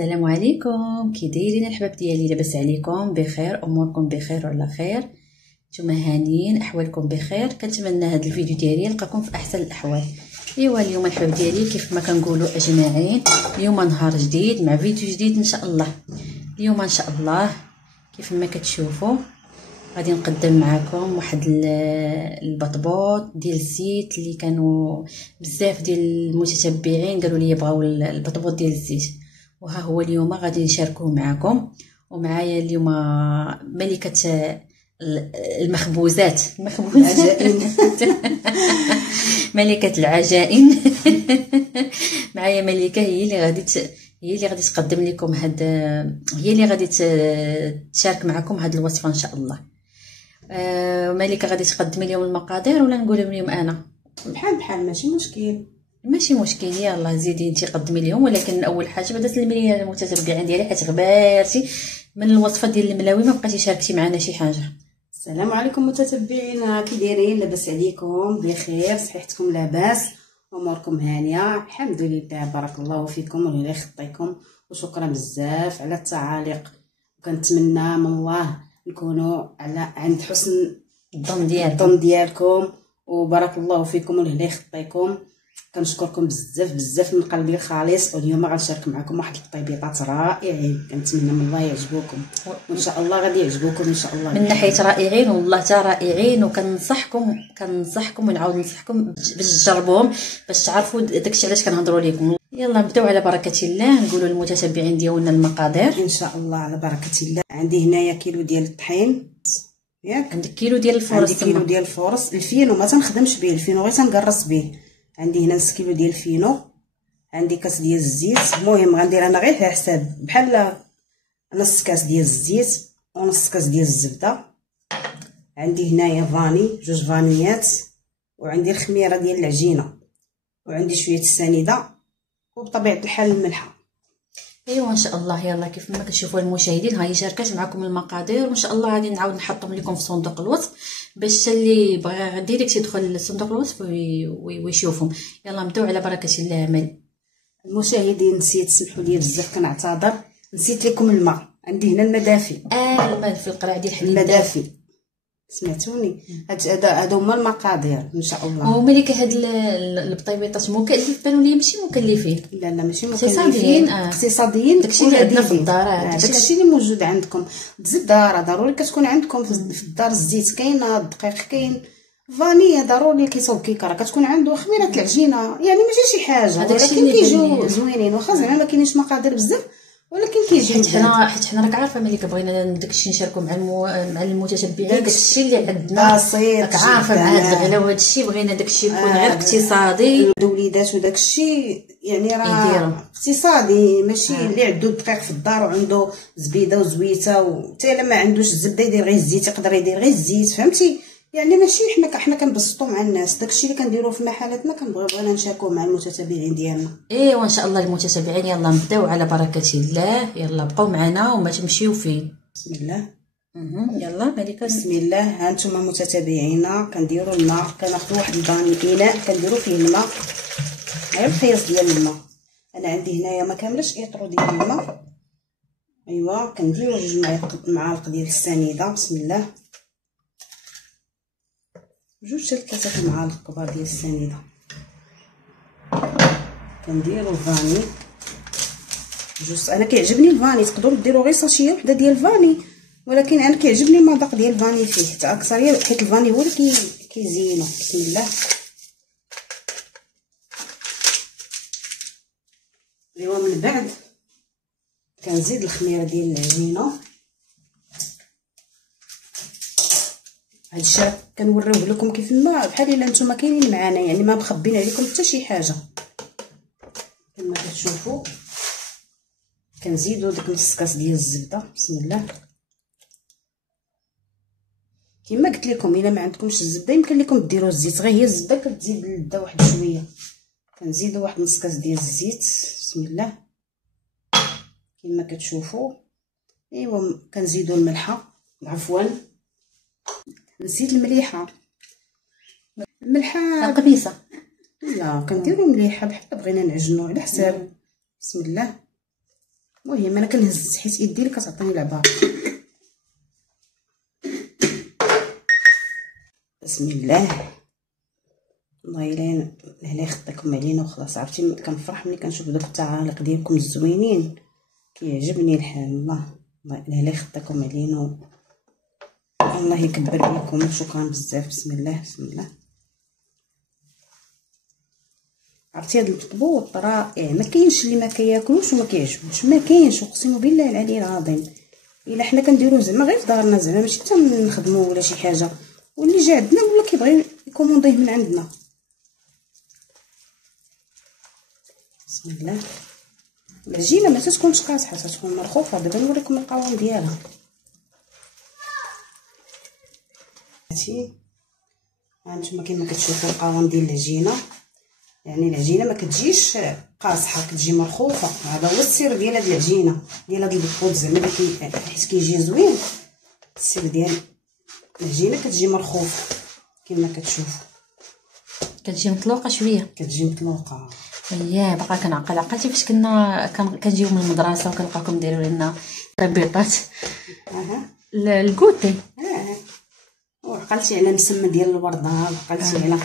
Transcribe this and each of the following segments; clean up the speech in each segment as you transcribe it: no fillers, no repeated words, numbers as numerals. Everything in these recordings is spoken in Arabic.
السلام عليكم، كي دايرين الحباب ديالي؟ لاباس عليكم؟ بخير؟ اموركم بخير وعلى خير؟ نتوما هانيين؟ احوالكم بخير؟ كنتمنى هذا الفيديو ديالي يلقاكم في احسن الاحوال. ايوا اليوم الحباب ديالي كيف ما كنقولوا اجمعين، اليوم نهار جديد مع فيديو جديد ان شاء الله. اليوم ان شاء الله كيف ما كتشوفوا غادي نقدم معكم واحد البطبوط ديال الزيت اللي كانوا بزاف ديال المتتبعين قالوا لي بغاو البطبوط ديال الزيت، وها هو اليوم غادي نشاركوه معكم. ومعايا اليوم ملكة المخبوزات العجائن ملكة العجائن معايا ملكة هي اللي غادي تقدم لكم هي اللي غادي تشارك معكم هاد الوصفة ان شاء الله. ملكة غادي تقدمي لهم المقادير ولا نقولهم لهم انا؟ بحال ماشي مشكل، يلا زيدي انت قدمي لهم. ولكن اول حاجه بعدا سلمي لي المتتبعين ديالي، حيت غبارتي من الوصفه ديال الملاوي ما بقيتي شاركتي معنا شي حاجه. السلام عليكم متتبعينا، كي دايرين؟ لاباس عليكم؟ بخير؟ صحتكم لاباس؟ اموركم هانيه؟ الحمد لله، بارك الله فيكم والله يخطيكم، وشكرا بزاف على التعاليق. وكنتمنى من الله نكونوا عند حسن الظن ديالكم، وبارك الله فيكم والله يخطيكم. كنشكركم بزاف بزاف من قلبي الخالص. واليوم غنشارك معكم واحد الطيبيطات رائعين، كنتمنى من الله يعجبوكم، وان شاء الله غادي يعجبوكم ان شاء الله. من ناحيه رائعين والله تا رائعين، وكنصحكم ونعاود نصحكم باش تجربوهم باش تعرفوا داكشي علاش كنهضروا لكم. يلا نبداو على بركه الله، نقولوا للمتتبعين ديالنا المقادير ان شاء الله على بركه الله. عندي هنايا كيلو ديال الطحين، ياك؟ عندك كيلو ديال الفورص؟ عندي كيلو ديال الفورص. الفينو ما تنخدمش به، الفينو غير تنقرص به. عندي هنا نص كيلو ديال الفينو، عندي كاس ديال الزيت. المهم غندير انا غير على حساب، بحال نص كاس ديال الزيت ونص كاس ديال الزبده. عندي هنايا فاني، 2 فانيات، وعندي الخميره ديال العجينه، وعندي شويه السنيده، وبطبيعه الحال الملحه. ايوا ان شاء الله. يلا كيف ما كتشوفوا المشاهدين، هاي شاركات معكم المقادير، وان شاء الله غادي نعاود نحطهم لكم في صندوق الوصف باش اللي بغى ديريكت يدخل لصندوق الوصف ويشوفهم. يلا نبداو على بركه الله. عمل المشاهدين، نسيت، سمحوا لي بزاف، كنعتذر، نسيت لكم الماء. عندي هنا الماء دافي. الماء في القرعه ديال الحليب الماء دافي، سمعتوني؟ هادو هما المقادير ان شاء الله. وملكه هاد البطيبيطات مكلفين ولا ماشي مكلفين؟ لا ماشي مكلفين، اقتصاديين. داكشي اللي عندنا في الدار، داكشي اللي موجود عندكم. الزبده راه ضروري كتكون عندكم في الدار، الزيت كاين، الدقيق كاين، فانيا ضروري، كيصاوب كيكه راه كتكون عنده، خميره العجينه، يعني ماشي شي حاجه، ولكن كيجيو زوينين. واخا زعما ما كاينينش مقادير بزاف، ولكن كيجي حيت حنا راك عارفه ملي بغينا داكشي نشاركوا مع المتتبعين، داكشي اللي عندنا بسيط، راك عارفه مع هاد الغلا وهاد الشيء بغينا داكشي يكون غير اقتصادي. الوليدات وداكشي يعني راه اقتصادي، ماشي اللي عنده الدقيق في الدار وعنده زبيده وزويته، وحتى الا ما عندوش الزبده يدير غير الزيت، يقدر يدير غير الزيت، فهمتي؟ يعني ماشي حنا كنبسطوا مع الناس، داكشي اللي كنديروه في محلاتنا بغينا نشاركوه مع المتتبعين ديالنا. ايوا ان شاء الله المتتبعين. يلا نبداو على بركه الله، يلا بقاو معنا وما تمشيو فين. بسم الله. يلا ملكه. بسم الله. ها نتوما متتبعينا، كنديروا الماء، كناخذوا واحد الاناء كنديروا فيه الماء، غير القياس ديال الماء. انا عندي هنايا ما كاملاش ايطرو ديال الماء. ايوا كنديروا 2 معالق ديال السنيده. بسم الله. 2 حتى 3 معالق كبار ديال السنيده. كنديروا الفاني، انا كيعجبني الفاني، تقدروا ديروا غير ساشيه وحده ديال الفاني، ولكن انا كيعجبني المذاق ديال الفاني فيه حتى اكثريه، حيت الفاني هو اللي كيزينو. بسم الله. ايوا من بعد كنزيد الخميره ديال العجينه. هاد الشيء كنوريوه لكم كيف ما بحال الا نتوما كاينين معانا، يعني ما مخبين عليكم حتى شي حاجه. كما كتشوفوا كنزيدوا داك نص كاس ديال الزبده. بسم الله. كما قلت لكم، الا ما عندكمش الزبده يمكن لكم ديروا الزيت، غير هي الزبده كتزيد اللذه واحد شويه. كنزيدوا واحد نص كاس ديال الزيت. بسم الله. كما كتشوفوا. ايوا كنزيدوا الملحه، عفوا نسيت المليحه قبيصه. لا كنديروا مليحه بحال بغينا نعجنوا على حساب. بسم الله. المهم انا كنهز حيت يدي اللي كتعطيني العبار. بسم الله. الله الا يخطيكم علينا وخلاص. عرفتي كنفرح ملي كنشوف دوك التعاليق ديالكم الزوينين، كيعجبني الحال. الله الا يخطيكم علينا، الله يكبر بكم. شكرا بزاف. بسم الله بسم الله. عرفتي هاد الطبوط رائع، ما كاينش اللي ما كياكلوش وما كيعجبوش، ما كاينش، اقسم بالله العلي العظيم. الا حنا كنديروه زعما غير في دارنا، زعما ماشي حتى نخدمو ولا شي حاجه، واللي جا عندنا ولا كيبغي يكومونديه من عندنا. بسم الله. العجينه ما تكونش قاصحه، تكون مرخوفه. دابا نوريكم القوام ديالها. هانتي هانتوما كما كتشوفوا القوام ديال العجينه، يعني العجينه ما كتجيش قاصحه، كتجي مرخوفه. هذا هو السر ديال هاد العجينه، ديال هاد البطوط زعما حيت كيجي زوين. السر ديال العجينه كتجي مرخوفه كما كتشوفوا، كتجي مطلوقه شويه، كتجي مطلوقه. اييه باقا كنعقل. عقلتي فاش كنجيو من المدرسه وكنلقاوكم دايروا لنا ربيطات الكوتي. وعقلتي على مسمى ديال الورده، عقلتي على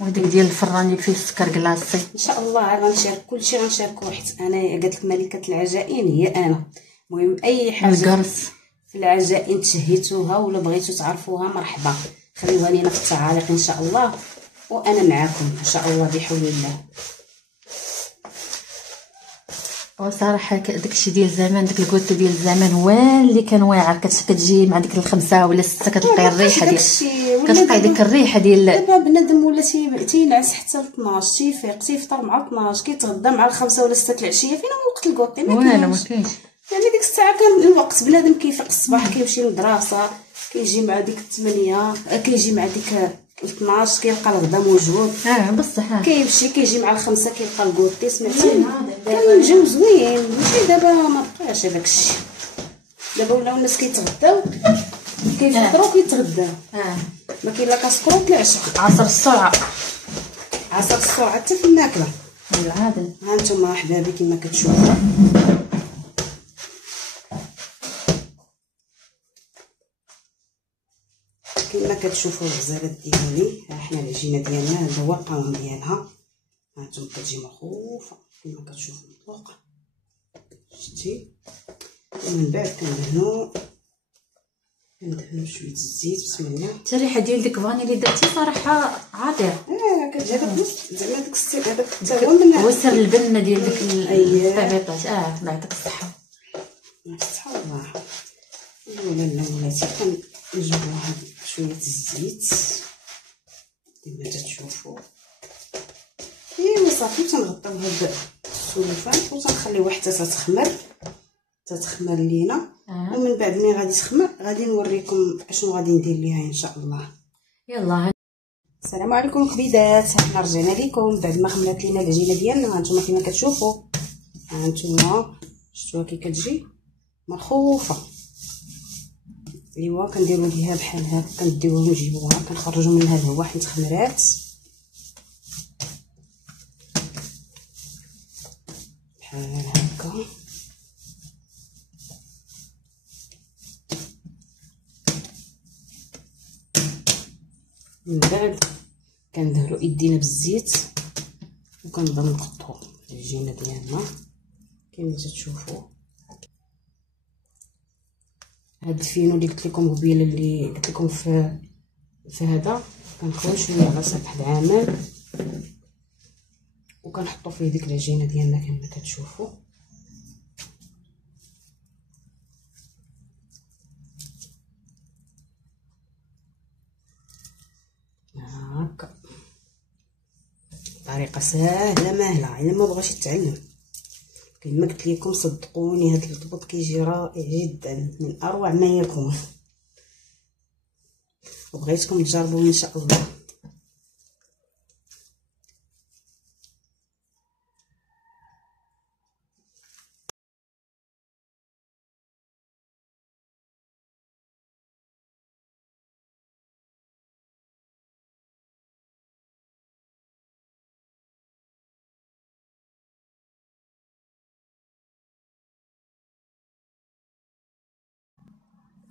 وديك ديال الفران اللي فيه السكر كلاصي. ان شاء الله غنشارك كلشي، غنشاركو، حيت انا قالت لك ملكه العجائن هي انا. المهم اي حاجه القرص في العجائن تشهيتوها ولا بغيتو تعرفوها مرحبا، خليوها لينا في التعاليق ان شاء الله، وانا معاكم ان شاء الله بحول الله. وصراحه داكشي ديال زمان، داك الكوتي ديال زمان هو اللي كان واعر. كتجي مع ديك الخمسه ولا السته كتلقاي الريحه ديال، كتلقاي ديك الريحه ديال. دابا بنادم ولا تينعس حتى ل 12، تيفيق تيفطر مع 12، كيتغدى مع 5 ولا 6 العشيه. فين هو وقت الكوتي؟ ما كاينش. يعني ديك الساعه كان الوقت بنادم كيفيق الصباح كيمشي للمدرسه، كيجي مع ديك 8، كيجي مع ديك 12 كيلقى الغدا موجود. بصح كيمشي كيجي مع 5 كيلقى الكوتي. سمعتي؟ كان الجو زوين. ماشي دابا ما بقاش هذاك الشيء. دابا ولاو الناس كيتغداو كيفطروا كيتغداو. ما كاين لا كاسكروط لا عشاء. عصر السرعه، عصر السرعه حتى في الماكله بالعاده. ها نتوما احبابي كما كتشوفوا، كما كتشوفوا الغزالات ديالي. ها حنا العجينه ديالنا، هذا هو القوام ديالها. ها نتوما كتجي مخوفه كما كتشوفوا مطلوقه. شتي؟ ومن بعد كندهنوا شويه الزيت. بسم الله. حتى الريحه ديال ديك فانيلي درتي صراحه عاطره. كتجي هذاك زعما داك السر، هذاك حتى هو سر البنه ديال ديك الطبيطات. الله يعطيك الصحه. الصحه والراحه. ولا ولاتي كنجيبوها شويه الزيت كما تشوفوا. ايوا صافي تنغطيو هاد السلوفان وتنخليوها حتى تتخمر لينا. ومن بعد ملي غادي تخمر غادي نوريكم اشنو غادي ندير ليها ان شاء الله. يلا. السلام عليكم خبيزات، حنا رجعنا لكم بعد ما خمرات لينا العجينه ديالنا. ها نتوما كما كتشوفوا، ها نتوما شفتوها كي كتجي مرخوفه. ايوا كنديروا ليها بحال هكا، كنديوها ونجيبوها كنخرجوا منها الهواء حيت خمرات بحال هكا. من بعد كندهروا ايدينا بالزيت وكنبداو نقطعوا العجينه ديالنا كما تشوفوا. هاد الفينو اللي قلت لكم قبيله، اللي قلت لكم في هذا، كنخوي شويه على سطح العامل وكنحطوا فيه ديك العجينه ديالنا كما كتشوفوا. هكا طريقه سهله ماهله. الا ما بغاش يتعلم كما قلت لكم صدقوني هذا الضبط كيجي رائع جدا، من اروع ما يكون. وبغيتكم تجربوه ان شاء الله.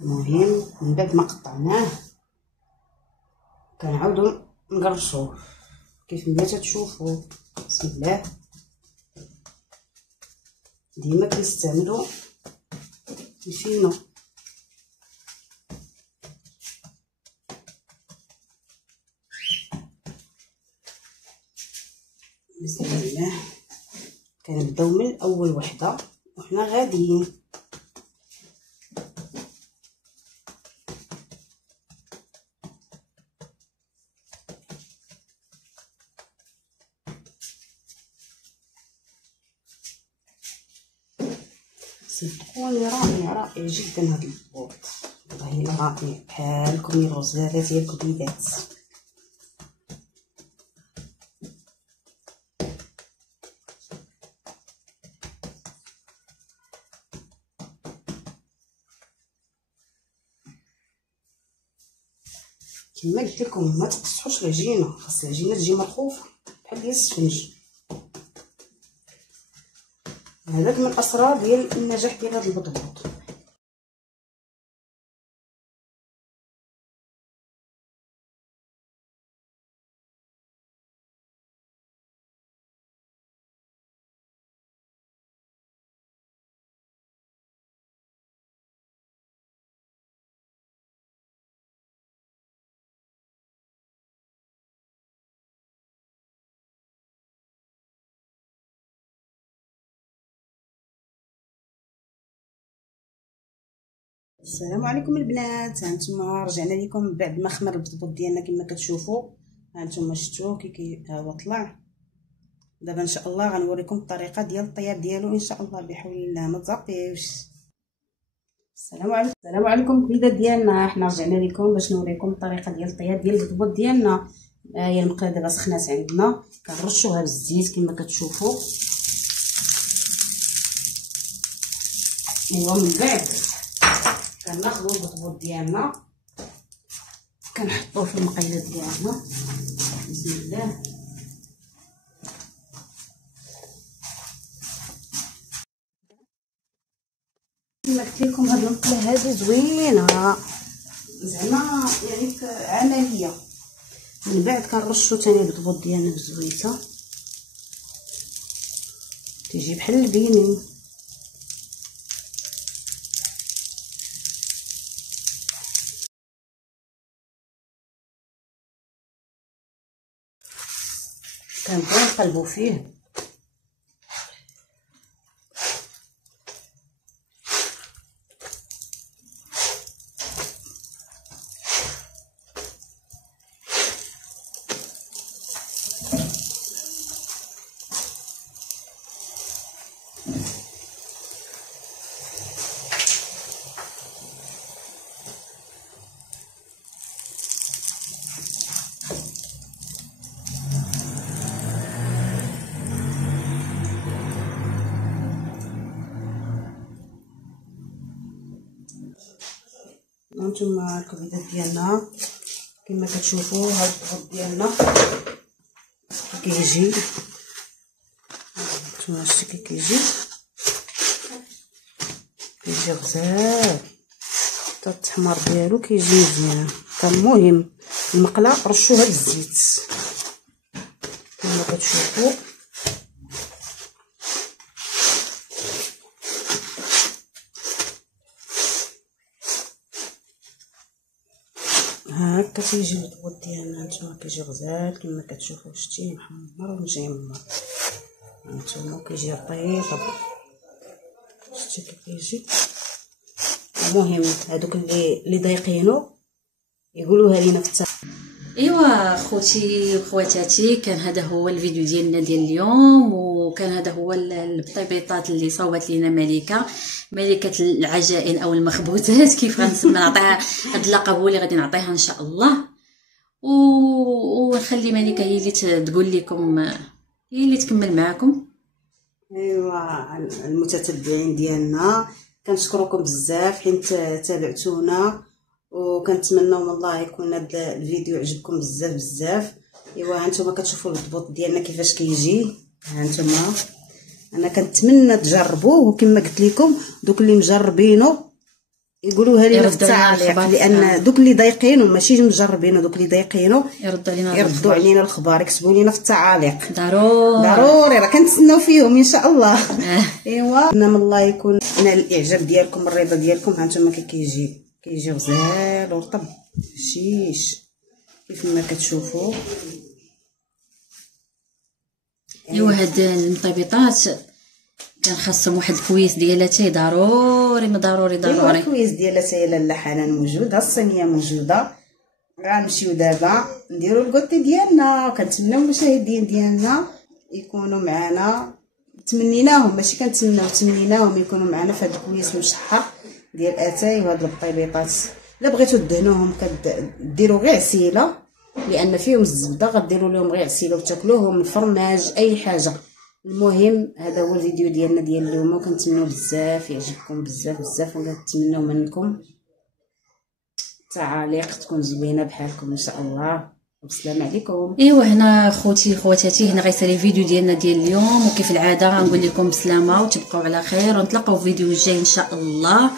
المهم من بعد ما قطعناه كنعاودو نقرصوه كيف ما تتشوفوا. بسم الله. ديما كنستعملوا الفينو. بسم الله. كنبداو من اول وحده وحنا غاديين. صدقوني رائع جدا هذا البوط، والله الا رائع بحالكم الغزاله ديال الكبيدات. كما قلت لكم ما تقصحوش العجينه، خاص العجينه تجي مرخوفه بحال ديال السفنج. هذاك من الاسرار ديال النجاح ديال هذا البطبوط. السلام عليكم البنات، هانتوما رجعنا لكم بعد ما خمر البطبوط ديالنا كما كتشوفوا. هانتوما شفتوه كي هو طلع. دابا ان شاء الله غنوريكم الطريقه ديال الطياب ديالو ان شاء الله بحول الله، ما تزقيوش. السلام عليكم الكبيدات ديالنا. حنا رجعنا لكم باش نوريكم الطريقه ديال الطياب ديال البطبوط ديالنا. هي المقله دابا سخنات عندنا، كنرشوها بالزيت كما كتشوفوا. ومن بعد كناخذوا البطبوط ديالنا كنحطوه في المقيله ديالنا. بسم الله. كما قلت لكم هاد المقله هذه زوينه زعما يعني عمليه. من بعد كنرشوا ثاني البطبوط ديالنا بالزويته تيجي بحال البيني. كنبقاو نقلبو فيه هانتوما الكبيدات ديالنا كما كتشوفوا. هاد البطبوط ديالنا كيجي هانتوما شتي كيجي غزال حتى التحمر ديالو كيجي مزيان. فالمهم المقله رشوها بالزيت كما كتشوفوا. هكا كيجي البطبوط ديالنا. هانتوما كيجي غزال كما كتشوفوا، شتي محمر ومجمر. هانتوما كيجي رطيب، شتي كيف كيجي. المهم هادوك اللي ضايقينو يقولوها لينا في ايوا خوتي وخواتاتي، كان هذا هو الفيديو ديالنا ديال اليوم، وكان هذا هو البطيبيطات اللي صوبت لينا ملكه العجائن او المخبوزات كيف غنسمى. نعطيها هذا اللقب هو اللي غادي نعطيها ان شاء الله، ونخلي ملكه هي اللي تقول لكم، هي اللي تكمل معكم. ايوا المتتبعين ديالنا كنشكركم بزاف حيت تابعتونا، وكنتمنوا من الله يكون هذا الفيديو عجبكم بزاف بزاف. ايوا هانتوما كتشوفوا البطبوط ديالنا كيفاش كيجي. هانتوما انا كنتمنى تجربوه، وكما قلت لكم دوك اللي مجربينه يقولوها لينا في يردوا علينا التعليق، الخبر. لان دوك اللي ضايقينو ماشي مجربينو، دوك اللي ضايقينو يردوا علينا الخبر، يكتبوا لينا في التعاليق. ضروري راه كنتسناو فيهم ان شاء الله. ايوا نتمنى الله يكون نال الاعجاب ديالكم، الرضا ديالكم. ها انتم كيجي غزال ورطب شيش كيف ما كتشوفوا. ايوا هاد المطيبيطات كان خاصهم واحد الكويس ديال اتاي ضروري ايوا الكويس ديال اتاي لاله حنان موجوده، الصينيه موجوده. غنمشيو دابا نديرو الكوتي ديالنا، وكنتمناو المشاهدين ديالنا يكونوا معنا. تمنيناهم ماشي كنتمناو، تمنيناهم يكونوا معنا في هذا الكويس المشحر ديال اتاي وهاد الطيبيطات. الا بغيتو دهنوهم كديروا غير عسيله، لان فيهم الزبده، غديروا لهم غير عسيله وتاكلوهم الفرماج اي حاجه. المهم هذا هو الفيديو ديالنا ديال اليوم، وكنتمنوا بزاف يعجبكم بزاف وكنتمنوا منكم تعاليق تكون زوينه بحالكم ان شاء الله. والسلام عليكم. ايوا هنا خوتي خواتاتي، هنا غيسالي الفيديو ديالنا ديال اليوم، وكيف العاده غنقول لكم بسلامه وتبقوا على خير، ونتلاقاو في الفيديو الجاي ان شاء الله.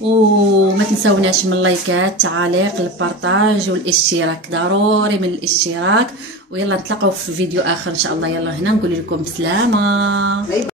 وما تنساوناش من اللايكات، التعاليق، البارطاج والاشتراك، ضروري من الاشتراك. ويلا نتلاقاو في فيديو اخر ان شاء الله. يلا هنا نقول لكم بسلامه.